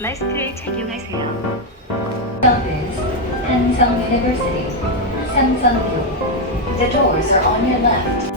마스크를 착용하세요. Samsung University, Samsung. The doors are on your left.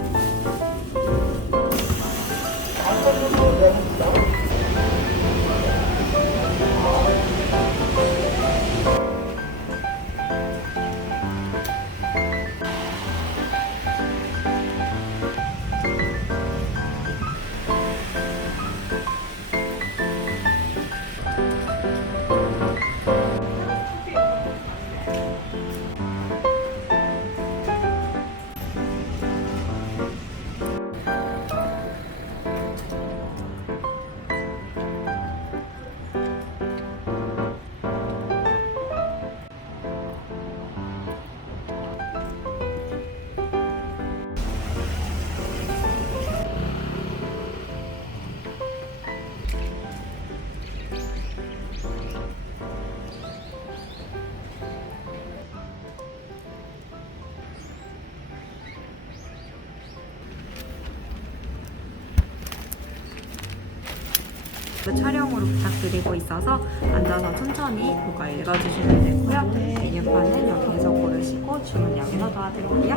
촬영으로 부탁드리고 있어서 앉아서 천천히 그거 읽어주시면 되고요. 메뉴판은 여기에서 고르시고 주문 여기서 도와드릴게요.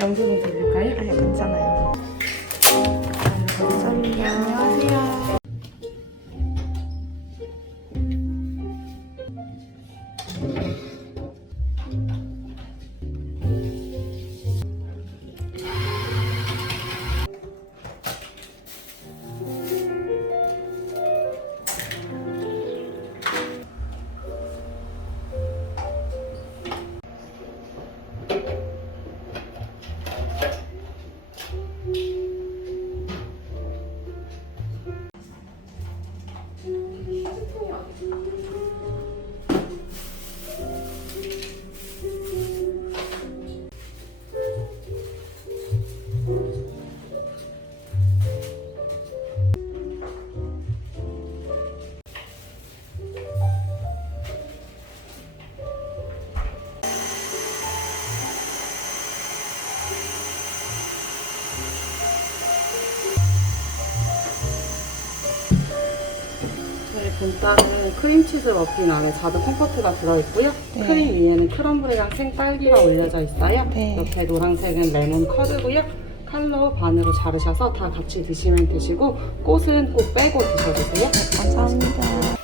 영수증 드릴까요? 아니 괜찮아요. 감사합니다. 안녕하세요. 본단은 크림치즈 머핀 안에 자두 컴포트가 들어있고요. 네. 크림 위에는 크럼블이랑 생딸기가 올려져 있어요. 네. 옆에 노란색은 레몬 커드고요. 칼로 반으로 자르셔서 다 같이 드시면 되시고 꽃은 꼭 빼고 드셔주세요. 감사합니다.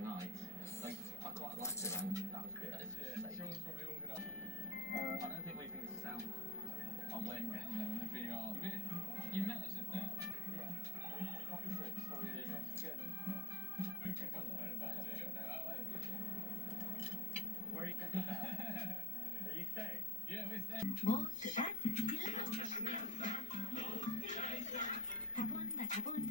tonight. Like, I quite liked it, and that was good. It's just like, I don't think we think it's sound. I went in the VR. You met us in there? Yeah. Opposite, so yeah. Where are you? Are you staying? Yeah, we're staying. 모두가 자본다